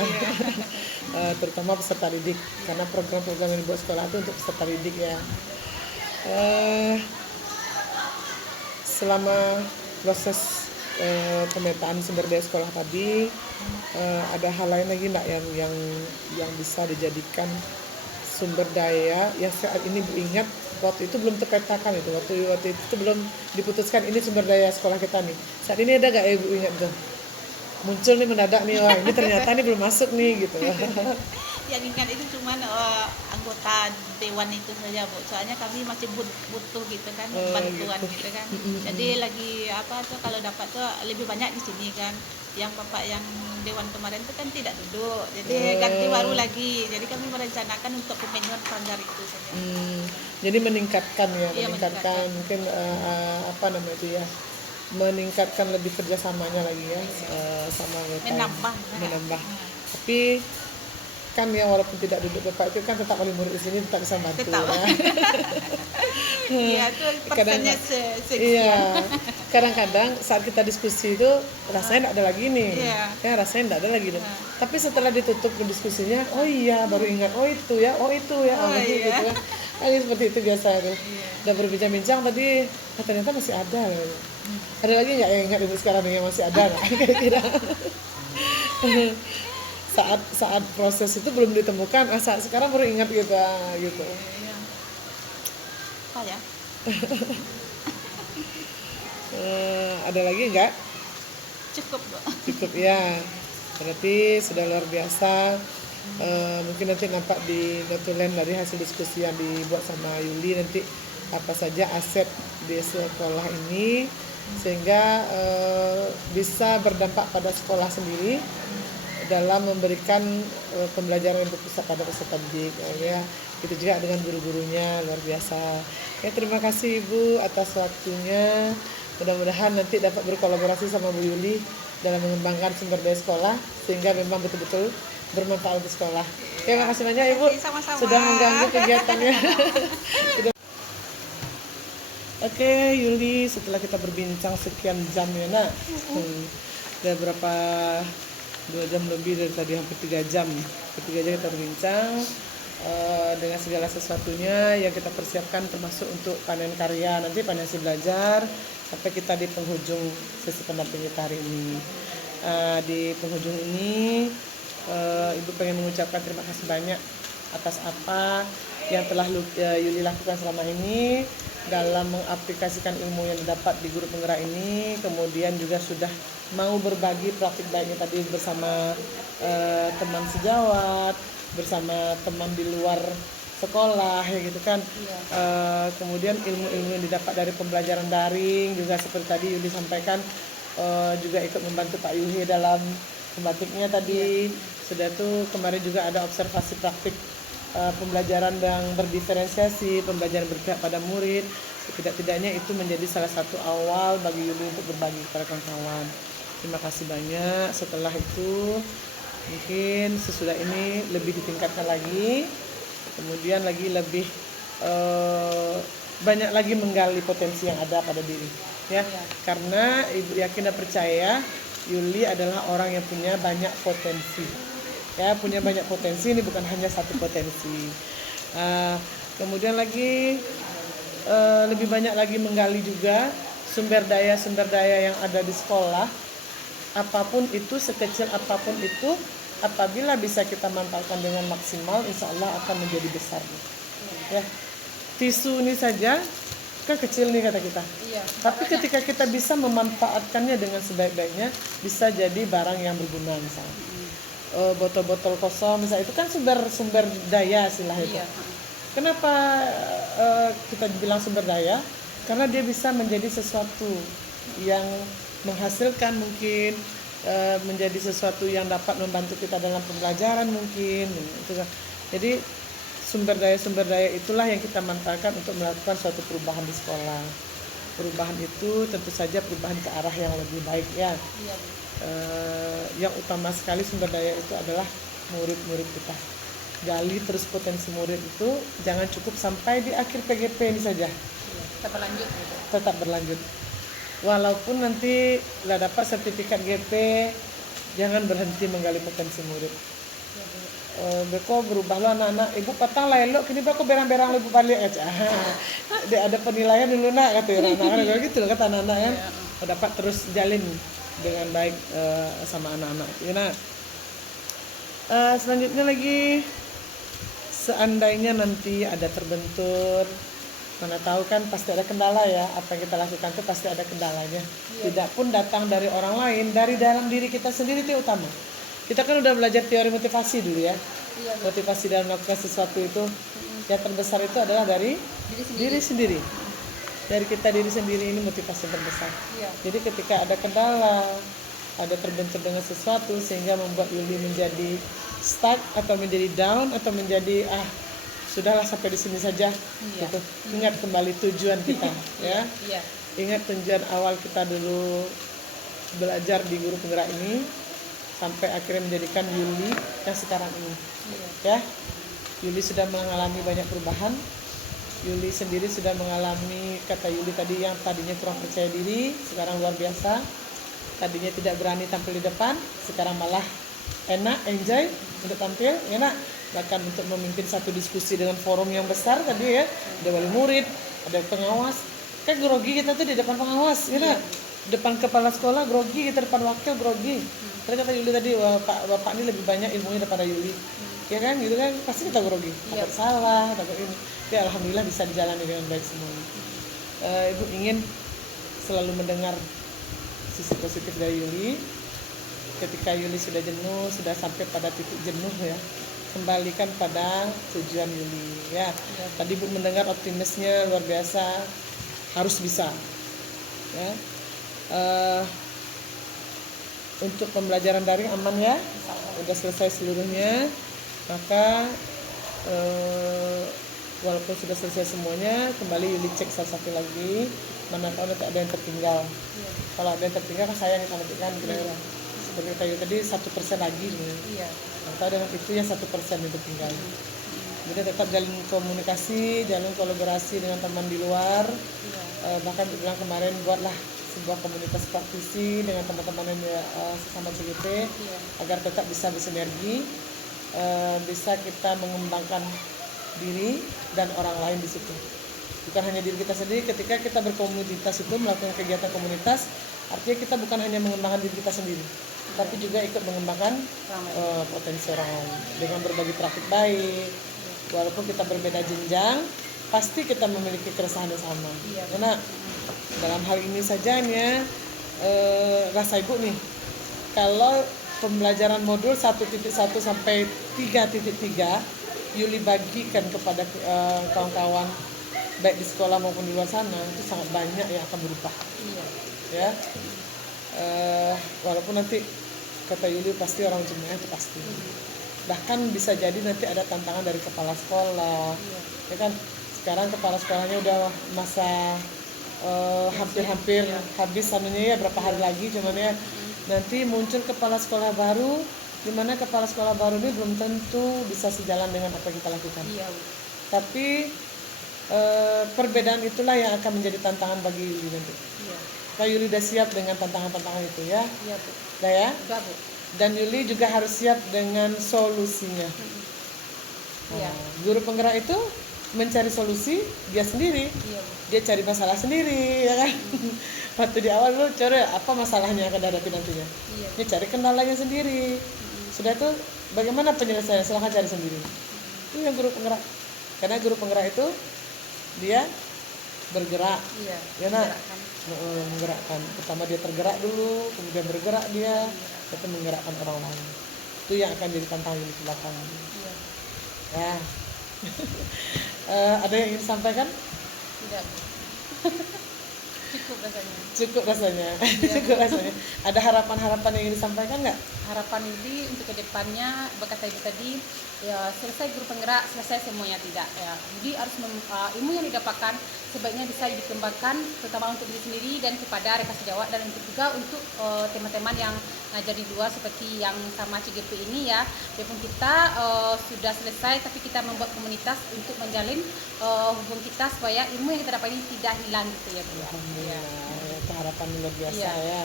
Terutama peserta didik, karena program-program yang dibuat sekolah itu untuk peserta didik ya. Selama proses pemetaan sumber daya sekolah tadi, ada hal lain lagi enggak yang bisa dijadikan sumber daya yang saat ini Bu ingat waktu itu belum terpetakan itu, waktu itu belum diputuskan ini sumber daya sekolah kita nih. Saat ini ada nggak ya Bu ingat tuh? muncul nih mendadak nih, wah ini ternyata nih belum masuk nih gitu. Yang ingat itu cuman anggota dewan itu saja, Bu. Soalnya kami masih butuh gitu kan, bantuan gitu kan. Jadi lagi apa tuh kalau dapat tuh lebih banyak di sini kan. Yang Bapak yang dewan kemarin itu kan tidak duduk. Jadi ganti baru lagi. Jadi kami merencanakan untuk pemilihan pagar itu saja. Jadi meningkatkan ya, Iya, meningkatkan mungkin apa namanya itu ya, meningkatkan lebih kerjasamanya lagi ya, sama anggota. Menambah. Tapi kan ya walaupun tidak duduk Bapak itu kan tetap wali murid di sini tetap bisa bantu Tetap. ya. Iya, itu persennya sekian. Iya, kadang-kadang saat kita diskusi itu rasanya tidak ada lagi nih, Iya. ya rasanya tidak ada lagi nih. Tapi setelah ditutup diskusinya, oh iya baru ingat, oh itu ya, gitu iya. gitu kan. Kan seperti itu biasa tuh. Udah berbincang-bincang tadi, ternyata masih ada. Ada lagi nggak yang ingat ibu sekarang yang masih ada nggak? Tidak. saat proses itu belum ditemukan, saat sekarang baru ingat gitu. Iya. Apa ya? Ada lagi nggak? Cukup, Bu. Cukup ya. Berarti sudah luar biasa. Mungkin nanti nampak di notulen dari hasil diskusi yang dibuat sama Yuli nanti apa saja aset di sekolah ini sehingga bisa berdampak pada sekolah sendiri dalam memberikan pembelajaran yang berpusat pada peserta didik ya. Itu juga dengan guru-gurunya luar biasa. Ya, terima kasih Ibu atas waktunya. Mudah-mudahan nanti dapat berkolaborasi sama Bu Yuli dalam mengembangkan sumber daya sekolah sehingga memang betul-betul bermanfaat untuk sekolah. Terima kasih banyak Ibu Sama-sama. sudah mengganggu kegiatannya. Oke, Yuli, setelah kita berbincang sekian jam ya nak, udah berapa 2 jam lebih dari tadi, hampir 3 jam. 3 jam kita berbincang dengan segala sesuatunya yang kita persiapkan termasuk untuk panen karya, nanti panen hasil belajar sampai kita di penghujung sesi pendampingan kita hari ini. Di penghujung ini Ibu pengen mengucapkan terima kasih banyak atas apa yang telah Yuli lakukan selama ini dalam mengaplikasikan ilmu yang didapat di guru penggerak ini, kemudian juga sudah mau berbagi praktik baiknya tadi bersama teman sejawat, bersama teman di luar sekolah ya gitu kan. Kemudian ilmu-ilmu yang didapat dari pembelajaran daring juga seperti tadi Yuli sampaikan, juga ikut membantu Pak Yuhi dalam pembatiknya tadi. Sudah tuh kemarin juga ada observasi praktik pembelajaran yang berdiferensiasi, pembelajaran berpihak pada murid. Setidak-tidaknya itu menjadi salah satu awal bagi Yuli untuk berbagi kepada kawan-kawan. Terima kasih banyak. Setelah itu mungkin sesudah ini lebih ditingkatkan lagi, kemudian lagi lebih banyak lagi menggali potensi yang ada pada diri ya. Karena Ibu yakin dan percaya Yuli adalah orang yang punya banyak potensi ya, punya banyak potensi, ini bukan hanya satu potensi. Kemudian lagi lebih banyak lagi menggali juga sumber daya yang ada di sekolah, apapun itu, sekecil apapun itu, apabila bisa kita manfaatkan dengan maksimal, insya Allah akan menjadi besar ya. Tisu ini saja kan kecil nih kata kita, tapi ketika kita bisa memanfaatkannya dengan sebaik-baiknya, bisa jadi barang yang berguna. Misalnya botol-botol kosong misalnya, itu kan sumber daya istilah itu. Kenapa kita bilang sumber daya? Karena dia bisa menjadi sesuatu yang menghasilkan, mungkin menjadi sesuatu yang dapat membantu kita dalam pembelajaran mungkin. Jadi sumber daya itulah yang kita manfaatkan untuk melakukan suatu perubahan di sekolah. Perubahan itu tentu saja perubahan ke arah yang lebih baik ya. Yang utama sekali sumber daya itu adalah murid-murid kita. Gali terus potensi murid itu, jangan cukup sampai di akhir PGP ini saja. Tetap berlanjut. Walaupun nanti lah dapat sertifikat GP, jangan berhenti menggali potensi murid. Beko berubahlah anak-anak, ibu patang lah elok, kini beko berang-berang ibu balik aja. Dia ada penilaian dulu nak, kata anak-anak gitu kata anak-anak kan. Dapat terus jalin dengan baik sama anak-anak. Ya, selanjutnya lagi, seandainya nanti ada terbentur Mana tahu kan pasti ada kendala ya, apa yang kita lakukan itu pasti ada kendalanya. Iya. Tidak pun datang dari orang lain, dari dalam diri kita sendiri itu yang utama. Kita kan udah belajar teori motivasi dulu ya. Iya, Bu. Motivasi dalam melakukan sesuatu itu yang terbesar itu adalah dari diri sendiri. Dari kita diri sendiri ini motivasi terbesar. Iya. Jadi ketika ada kendala, ada terbentur dengan sesuatu sehingga membuat Yuli menjadi stuck atau menjadi down atau menjadi sudahlah sampai di sini saja. Iya. Gitu. Ingat kembali tujuan kita ya. Iya. Ingat tujuan awal kita dulu belajar di guru penggerak ini sampai akhirnya menjadikan Yuli yang sekarang ini. Iya. Ya. Yuli sudah mengalami banyak perubahan. Yuli sendiri sudah mengalami, kata Yuli tadi, yang tadinya kurang percaya diri, sekarang luar biasa. Tadinya tidak berani tampil di depan, sekarang malah enak, enjoy untuk tampil, enak. Bahkan untuk memimpin satu diskusi dengan forum yang besar tadi ya, ada wali murid, ada pengawas. Kan grogi kita tuh di depan pengawas, ya nak? Depan kepala sekolah grogi, kita depan wakil grogi. Tadi kata Yuli tadi, bapak ini lebih banyak ilmunya daripada Yuli. Ya kan, gitu kan, pasti kita grogi. Takut salah, takut ini. Ya alhamdulillah bisa dijalani dengan baik semuanya. Ibu ingin selalu mendengar sisi positif dari Yuli. Ketika Yuli sudah jenuh, sudah sampai pada titik jenuh ya, kembalikan pada tujuan Yuli ya. Tadi Bu mendengar optimisnya luar biasa, harus bisa ya. Untuk pembelajaran daring aman ya, udah selesai seluruhnya. Maka walaupun sudah selesai semuanya, kembali Yuli cek satu-satu lagi, mana tahu nanti ada yang tertinggal. Kalau ada yang tertinggal kan saya yang kan kira-kira seperti kayu tadi 1% lagi sebenarnya. Atau dengan itu yang 1% itu tinggal. Jadi tetap jalin komunikasi, jalin kolaborasi dengan teman di luar. Bahkan bilang kemarin buatlah sebuah komunitas praktisi dengan teman-teman yang sesama CGP agar tetap bisa bersinergi, bisa kita mengembangkan diri dan orang lain di situ. Bukan hanya diri kita sendiri, ketika kita berkomunitas itu melakukan kegiatan komunitas, artinya kita bukan hanya mengembangkan diri kita sendiri, tapi juga ikut mengembangkan potensi orang lain dengan berbagi praktik baik. Walaupun kita berbeda jenjang, pasti kita memiliki keresahan yang sama. Karena dalam hal ini saja nih, rasa ibu nih, kalau pembelajaran modul 1.1 sampai 3.3 Yuli bagikan kepada kawan-kawan baik di sekolah maupun di luar sana, itu sangat banyak yang akan berubah. Ya, walaupun nanti kata Yuli pasti orang jemaah itu pasti. Bahkan bisa jadi nanti ada tantangan dari kepala sekolah. Ya kan, sekarang kepala sekolahnya udah masa hampir-hampir habis anunya ya, berapa hari lagi cuman ya. Nanti muncul kepala sekolah baru, di mana kepala sekolah baru ini belum tentu bisa sejalan dengan apa yang kita lakukan. Tapi perbedaan itulah yang akan menjadi tantangan bagi Yuli nanti. Pak Yuli udah siap dengan tantangan-tantangan itu ya? Iya Bu. Udah ya? Udah Bu. Dan Yuli juga harus siap dengan solusinya. Guru penggerak itu mencari solusi dia sendiri. Dia cari masalah sendiri ya kan. Waktu di awal lu cari apa masalahnya yang akan dihadapi nantinya. Dia cari kendalanya sendiri. Sudah itu bagaimana penyelesaiannya, silahkan cari sendiri. Itu yang guru penggerak. Karena guru penggerak itu dia bergerak. Ya nak, menggerakkan. Pertama dia tergerak dulu, kemudian bergerak dia, itu menggerakkan orang lain. Itu yang akan jadi tantangan di belakang. Ya. Ada yang ingin disampaikan? Tidak. Cukup rasanya. Cukup rasanya. Cukup rasanya. Ada harapan-harapan yang ingin disampaikan nggak? Harapan ini untuk kedepannya, berkata ibu tadi, ya selesai guru penggerak, selesai semuanya tidak. Ya, jadi harus ilmu yang didapatkan sebaiknya bisa dikembangkan, terutama untuk diri sendiri dan kepada rekan sejawat, dan juga untuk teman-teman yang ngajar di luar seperti yang sama CGP ini ya. Walaupun kita sudah selesai, tapi kita membuat komunitas untuk menjalin hubungan kita supaya ilmu yang kita dapat ini tidak hilang gitu ya Bu. Alhamdulillah, itu harapan luar biasa ya.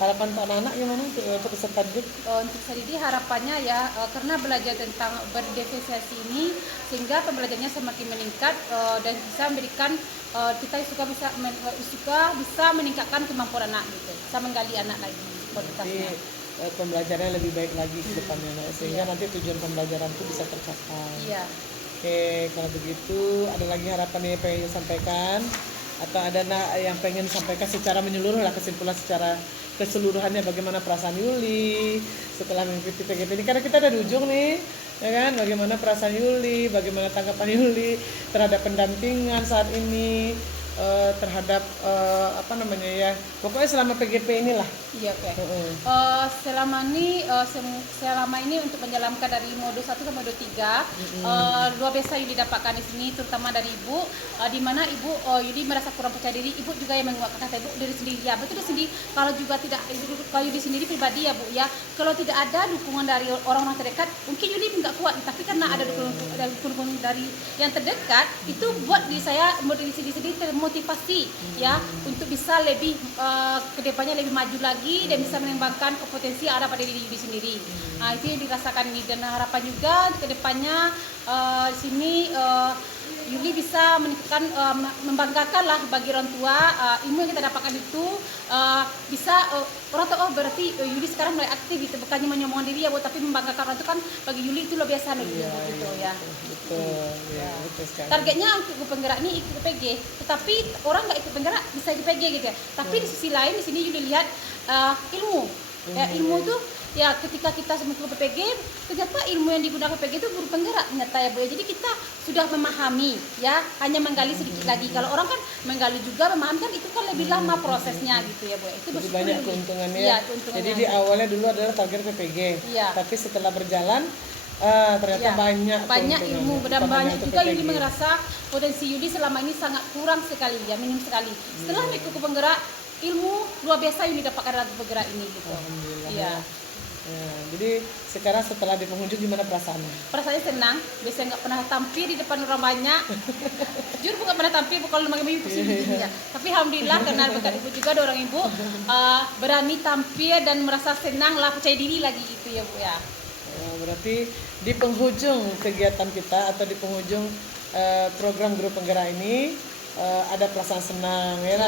Harapan untuk anak-anak gimana untuk peserta didik? Untuk saya didik harapannya ya, karena belajar tentang berdifferensiasi ini sehingga pembelajarannya semakin meningkat dan bisa memberikan kita bisa meningkatkan kemampuan anak gitu, bisa menggali anak lagi kualitasnya. Pembelajarannya lebih baik lagi ke depannya sehingga nanti tujuan pembelajaran itu bisa tercapai. Oke, kalau begitu ada lagi harapan yang pengen sampaikan atau ada yang pengen disampaikan secara menyeluruh lah, kesimpulan secara keseluruhannya bagaimana perasaan Yuli setelah mengikuti PGP ini, karena kita ada di ujung nih, ya kan? Bagaimana perasaan Yuli, bagaimana tanggapan Yuli terhadap pendampingan saat ini, terhadap apa namanya ya, pokoknya selama PGP inilah. Iya, oke. Selama ini untuk menjalankan dari mode 1 ke mode 3, luar biasa Yuli dapatkan di sini, terutama dari Ibu, di mana Ibu Yuli merasa kurang percaya diri, Ibu juga yang menguatkan kata Ibu dari sendiri. Ya, betul sendiri. Kalau juga tidak, kalau Yuli sendiri pribadi ya Bu ya, kalau tidak ada dukungan dari orang-orang terdekat, mungkin Yuli nggak kuat. Tapi karena ada dukungan dari yang terdekat, itu buat diri saya, diri sendiri termotivasi ya untuk bisa lebih kedepannya lebih maju lagi dan bisa mengembangkan potensi yang ada pada diri Yuli sendiri. Nah, itu yang dirasakan ini, dan harapan juga kedepannya di sini Yuli bisa meningkatkan, membanggakan lah bagi orang tua, ilmu yang kita dapatkan itu bisa orang tua, oh berarti Yuli sekarang mulai aktif gitu, bukannya menyombongkan diri ya Bu, tapi membanggakan orang itu kan bagi Yuli itu luar biasa gitu ya. Betul, ya, betul sekali. Targetnya untuk penggerak ini ikut PG, tetapi orang nggak ikut penggerak bisa ikut PG gitu ya. Tapi di sisi lain di sini Yuli lihat ilmu, ilmu itu ya ketika kita semua ke PG, ternyata ilmu yang digunakan PG itu guru penggerak ternyata ya Bu ya. Jadi kita sudah memahami ya, hanya menggali sedikit lagi. Kalau orang kan menggali juga memahami kan itu kan lebih lama prosesnya gitu ya Bu ya. Itu jadi banyak keuntungannya. Ya, Jadi di awalnya dulu adalah target PPG, tapi setelah berjalan ternyata banyak ilmu dan banyak juga Yuli merasa potensi Yuli selama ini sangat kurang sekali ya, minim sekali. Setelah ikut ke penggerak, ilmu luar biasa Yuli dapatkan dalam penggerak ini gitu. Alhamdulillah. Iya. Ya, jadi sekarang setelah di penghujung gimana perasaannya? Perasaannya senang, biasanya nggak pernah tampil di depan orang banyak. Jujur bukan pernah tampil kalau nama ibu sini ya. Tapi alhamdulillah karena berkat ibu juga ada orang ibu berani tampil dan merasa senang lah, percaya diri lagi gitu ya Bu ya. Berarti di penghujung kegiatan kita atau di penghujung program grup penggerak ini ada perasaan senang ya,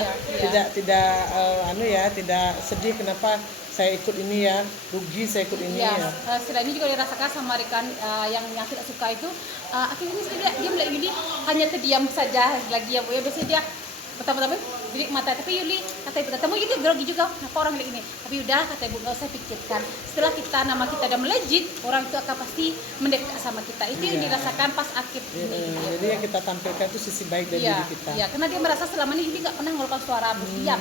tidak sedih kenapa saya ikut ini ya, rugi saya ikut ini ya. Selain ini juga dirasakan sama rekan yang tidak suka itu, akhirnya dia melihat Yuli hanya terdiam saja lagi ya Bu ya. Biasanya dia pertama-tama bilik mata, tapi Yuli kata ibu, kamu gitu grogi juga, kenapa orang bilang ini? Tapi udah kata ibu, nggak usah pikirkan. Setelah nama kita udah melejit, orang itu akan pasti mendekat sama kita. Itu yang dirasakan pas akhir ini. Jadi yang kita tampilkan itu sisi baik dari diri kita. Iya, karena dia merasa selama ini Yuli nggak pernah mengeluarkan suara berdiam.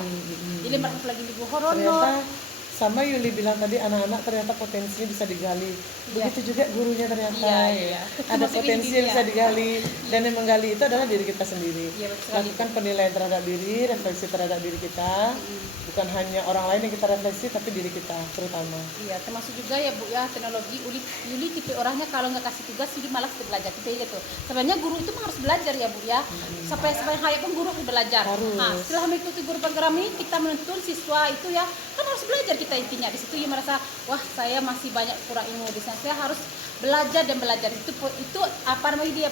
Jadi merasa lagi ibu honor. Sama Yuli bilang tadi, anak-anak ternyata potensinya bisa digali. Begitu juga gurunya ternyata. Ada potensi yang bisa digali. Dan yang menggali itu adalah diri kita sendiri. Lakukan penilaian terhadap diri, refleksi terhadap diri kita. Bukan hanya orang lain yang kita refleksi, tapi diri kita terutama. Iya, termasuk juga ya Bu ya, teknologi. Yuli tipe orangnya kalau nggak kasih tugas, Yuli malas belajar. Tipe gitu. Sebenarnya guru itu harus belajar ya Bu ya. Sampai hayat pun guru harus belajar. Nah, setelah mengikuti guru penggerak ini, kita menuntun siswa itu ya, kan harus belajar kita intinya. Di situ dia merasa, wah saya masih banyak kurang ilmu di sana, saya harus belajar dan belajar. Itu apa namanya dia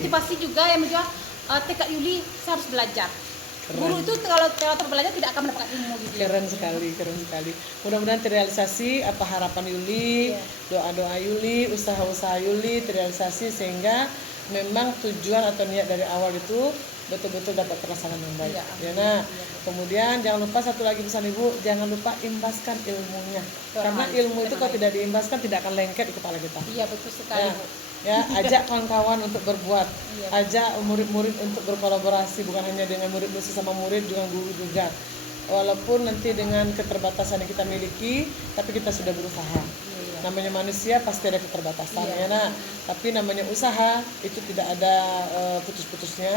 motivasi juga yang menjual tekad Yuli, saya harus belajar. Keren. Guru itu kalau terbelajar tidak akan mendapatkan ilmu gitu. Keren sekali. Mudah-mudahan terrealisasi apa harapan Yuli, doa-doa Yuli, usaha-usaha Yuli terrealisasi sehingga memang tujuan atau niat dari awal itu betul-betul dapat terlaksana dengan baik. Kemudian jangan lupa satu lagi pesan Ibu, jangan lupa imbaskan ilmunya. Karena ilmu itu kalau tidak diimbaskan tidak akan lengket di kepala kita. Iya, betul sekali Bu. Ya, ajak kawan-kawan untuk berbuat, ajak murid-murid untuk berkolaborasi, bukan hanya dengan murid sesama murid, juga guru juga. Walaupun nanti dengan keterbatasan yang kita miliki, tapi kita sudah berusaha. Namanya manusia pasti ada keterbatasan ya, tapi namanya usaha itu tidak ada putus-putusnya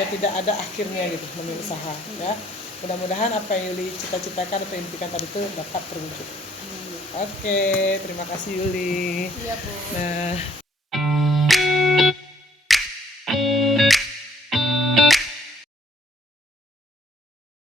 dan tidak ada akhirnya gitu namanya usaha ya. Mudah-mudahan apa yang Yuli cita-citakan atau impikan tadi itu dapat terwujud. Oke, terima kasih Yuli. Iya Bu. Nah,